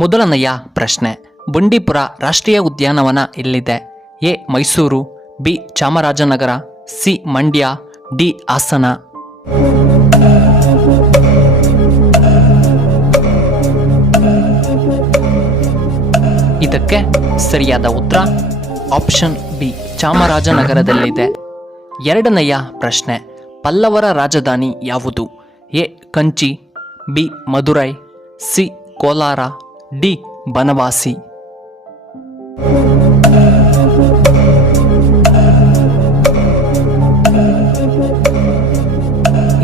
ಮೊದಲನೆಯ ಪ್ರಶ್ನೆ, ಬಂಡೀಪುರ ರಾಷ್ಟ್ರೀಯ ಉದ್ಯಾನವನ ಎಲ್ಲಿದೆ? A Mysuru, B Chamarajanagar, C Mandya, D Hassan. ಇದಕ್ಕೆ ಸರಿಯಾದ ಉತ್ತರ ಆಪ್ಷನ್ ಬಿ ಚಾಮರಾಜನಗರದಲ್ಲಿದೆ. ಎರಡನೆಯ ಪ್ರಶ್ನೆ, ಪಲ್ಲವರ ರಾಜಧಾನಿ ಯಾವುದು? A Kanchi, B Madurai, C Kolar, D Banavasi.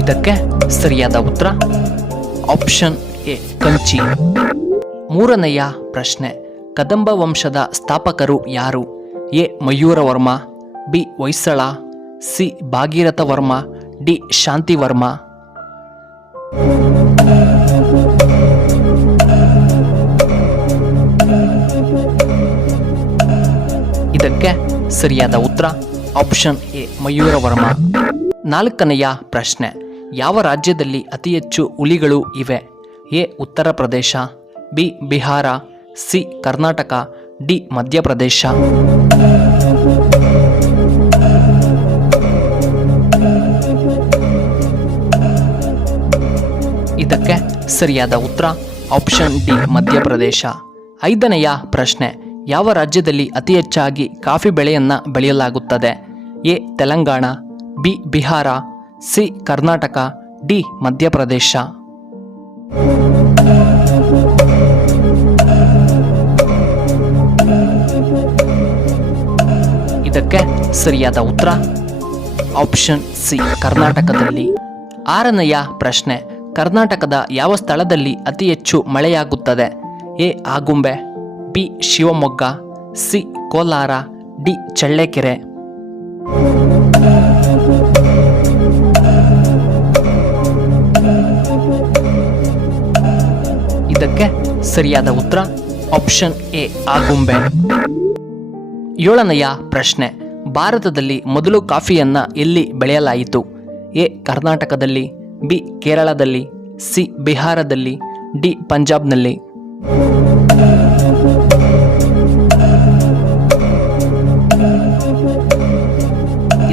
ಇದಕ್ಕೆ ಸರಿಯಾದ ಉತ್ತರ ಆಪ್ಷನ್ ಎ ಕಂಚಿ. ಮೂರನೆಯ ಪ್ರಶ್ನೆ, ಕದಂಬ ವಂಶದ ಸ್ಥಾಪಕರು ಯಾರು? A Mayuravarma, B Hoysala, C Bhagiratha Varma, D Shantivarma. ಇದಕ್ಕೆ ಸರಿಯಾದ ಉತ್ತರ ಆಪ್ಷನ್ ಎ ಮಯೂರವರ್ಮ. ನಾಲ್ಕನೆಯ ಪ್ರಶ್ನೆ, ಯಾವ ರಾಜ್ಯದಲ್ಲಿ ಅತಿ ಹೆಚ್ಚು ಹುಲಿಗಳು ಇವೆ? A Uttar Pradesh, B Bihar, C Karnataka, D Madhya Pradesh. ಇದಕ್ಕೆ ಸರಿಯಾದ ಉತ್ತರ ಆಪ್ಷನ್ ಡಿ ಮಧ್ಯಪ್ರದೇಶ. ಐದನೆಯ ಪ್ರಶ್ನೆ, ಯಾವ ರಾಜ್ಯದಲ್ಲಿ ಅತಿ ಹೆಚ್ಚಾಗಿ ಕಾಫಿ ಬೆಳೆಯನ್ನು ಬೆಳೆಯಲಾಗುತ್ತದೆ? A Telangana, B Bihar, C Karnataka, D Madhya Pradesh. ಇದಕ್ಕೆ ಸರಿಯಾದ ಉತ್ತರ ಆಪ್ಷನ್ ಸಿ ಕರ್ನಾಟಕದಲ್ಲಿ. ಆರನೆಯ ಪ್ರಶ್ನೆ, ಕರ್ನಾಟಕದ ಯಾವ ಸ್ಥಳದಲ್ಲಿ ಅತಿ ಹೆಚ್ಚು ಮಳೆಯಾಗುತ್ತದೆ? A Agumbe, B Shivamogga, C Kolar, D Challakere. ಇದಕ್ಕೆ ಸರಿಯಾದ ಉತ್ತರ ಆಪ್ಷನ್ ಎ ಆಗುಂಬೆ. ಏಳನೆಯ ಪ್ರಶ್ನೆ, ಭಾರತದಲ್ಲಿ ಮೊದಲು ಕಾಫಿಯನ್ನು ಎಲ್ಲಿ ಬೆಳೆಯಲಾಯಿತು? ಎ ಕರ್ನಾಟಕದಲ್ಲಿ, ಬಿ ಕೇರಳದಲ್ಲಿ, ಸಿ ಬಿಹಾರದಲ್ಲಿ, ಡಿ ಪಂಜಾಬ್ನಲ್ಲಿ.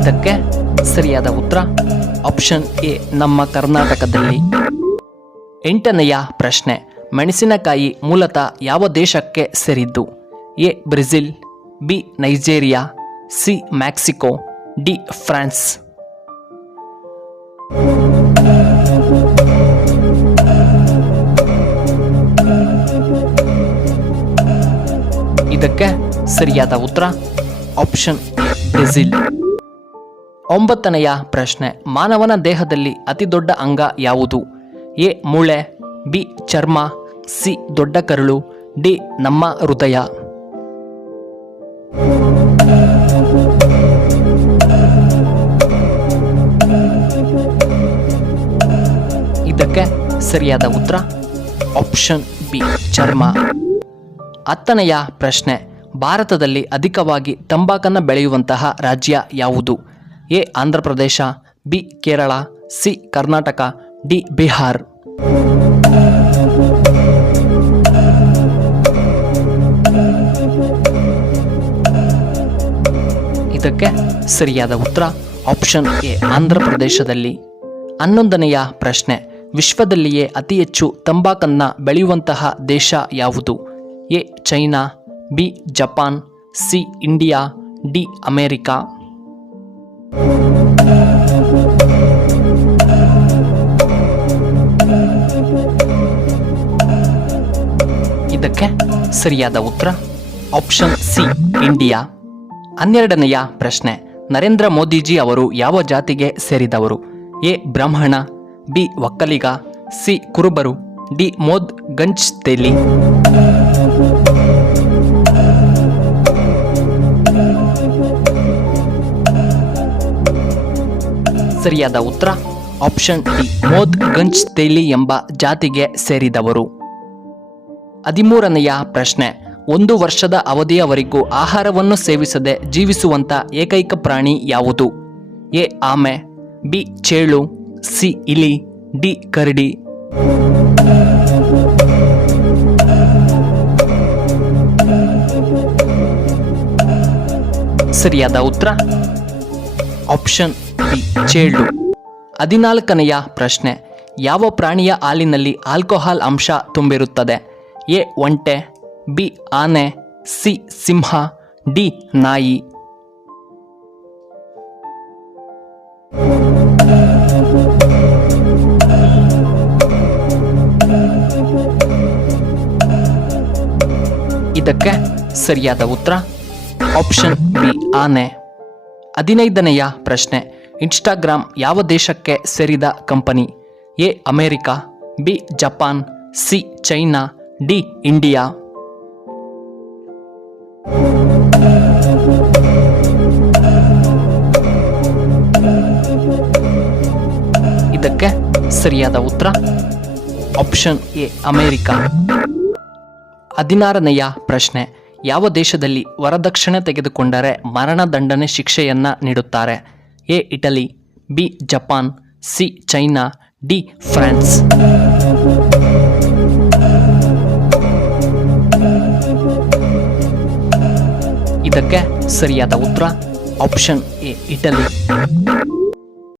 ಇದಕ್ಕೆ ಸರಿಯಾದ ಉತ್ತರ ಆಪ್ಷನ್ ಎ ನಮ್ಮ ಕರ್ನಾಟಕದಲ್ಲಿ. ಎಂಟನೆಯ ಪ್ರಶ್ನೆ, ಮೆಣಸಿನಕಾಯಿ ಮೂಲತಃ ಯಾವ ದೇಶಕ್ಕೆ ಸೇರಿದ್ದು? A Brazil, B Nigeria, C Mexico, D France. ಇದಕ್ಕೆ ಸರಿಯಾದ ಉತ್ತರ ಆಪ್ಷನ್ ಎ ಬ್ರೆಜಿಲ್. ಒಂಬತ್ತನೆಯ ಪ್ರಶ್ನೆ, ಮಾನವನ ದೇಹದಲ್ಲಿ ಅತಿ ದೊಡ್ಡ ಅಂಗ ಯಾವುದು? ಎ ಮೂಳೆ, ಬಿ ಚರ್ಮ, ಸಿ ದೊಡ್ಡ ಕರುಳು, ಡಿ ನಮ್ಮ ಹೃದಯ. ಇದಕ್ಕೆ ಸರಿಯಾದ ಉತ್ತರ ಆಪ್ಷನ್ ಬಿ ಚರ್ಮ. ಹತ್ತನೆಯ ಪ್ರಶ್ನೆ, ಭಾರತದಲ್ಲಿ ಅಧಿಕವಾಗಿ ತಂಬಾಕನ್ನು ಬೆಳೆಯುವಂತಹ ರಾಜ್ಯ ಯಾವುದು? A Andhra Pradesh, B Kerala, C Karnataka, D Bihar. ಇದಕ್ಕೆ ಸರಿಯಾದ ಉತ್ತರ ಆಪ್ಷನ್ ಎ ಆಂಧ್ರ ಪ್ರದೇಶದಲ್ಲಿ. 11ನೆಯ ಪ್ರಶ್ನೆ, ವಿಶ್ವದಲ್ಲಿಯೇ ಅತಿ ಹೆಚ್ಚು ತಂಬಾಕನ್ನು ಬೆಳೆಯುವಂತಹ ದೇಶ ಯಾವುದು? A China, B Japan, C India, D America. ಇದಕ್ಕೆ ಸರಿಯಾದ ಉತ್ತರ ಆಪ್ಷನ್ ಸಿ ಇಂಡಿಯಾ. 12ನೆಯ ಪ್ರಶ್ನೆ, ನರೇಂದ್ರ ಮೋದಿಜಿ ಅವರು ಯಾವ ಜಾತಿಗೆ ಸೇರಿದವರು? ಎ ಬ್ರಾಹ್ಮಣ, ಬಿ ಒಕ್ಕಲಿಗ, ಸಿ ಕುರುಬರು, ಡಿ ಮೋದ್ ಗಂಜ್ ತೇಲಿ. ಸರಿಯಾದ ಉತ್ತರ ಆಪ್ಷನ್ ಡಿ ಮೋದ್ ಗಂಜ್ ತೇಲಿ ಎಂಬ ಜಾತಿಗೆ ಸೇರಿದವರು. 13ನೆಯ ಪ್ರಶ್ನೆ, 1 ವರ್ಷದ ಅವಧಿಯವರೆಗೂ ಆಹಾರವನ್ನು ಸೇವಿಸದೆ ಜೀವಿಸುವಂತ ಏಕೈಕ ಪ್ರಾಣಿ ಯಾವುದು? ಎ ಆಮೆ, ಬಿ ಚೇಳು, ಸಿ ಇಲಿ, ಡಿ ಕರಡಿ. ಸರಿಯಾದ ಉತ್ತರ ಆಪ್ಷನ್ ಬಿ ಚೇಳು. 14ನೆಯ ಪ್ರಶ್ನೆ, ಯಾವ ಪ್ರಾಣಿಯ ಹಾಲಿನಲ್ಲಿ ಆಲ್ಕೋಹಾಲ್ ಅಂಶ ತುಂಬಿರುತ್ತದೆ? ಎ ಒಂಟೆ, ಬಿ ಆನೆ, ಸಿ ಸಿಂಹ, ಡಿ ನಾಯಿ. ಇದಕ್ಕೆ ಸರಿಯಾದ ಉತ್ತರ ಆಪ್ಷನ್ ಬಿ ಆನೆ. 15ನೆಯ ಪ್ರಶ್ನೆ, ಇನ್ಸ್ಟಾಗ್ರಾಮ್ ಯಾವ ದೇಶಕ್ಕೆ ಸೇರಿದ company? A America, B Japan, C China, D India. ಇದಕ್ಕೆ ಸರಿಯಾದ ಉತ್ತರ ಆಪ್ಷನ್ ಎ ಅಮೆರಿಕ. 16ನೆಯ ಪ್ರಶ್ನೆ, ಯಾವ ದೇಶದಲ್ಲಿ ವರದಕ್ಷಿಣೆ ತೆಗೆದುಕೊಂಡರೆ ಮರಣದಂಡನೆ ಶಿಕ್ಷೆಯನ್ನ ನೀಡುತ್ತಾರೆ? A Italy, B Japan, C China, D France. ಇದಕ್ಕೆ ಸರಿಯಾದ ಉತ್ತರ ಆಪ್ಷನ್ ಎ ಇಟಲಿ.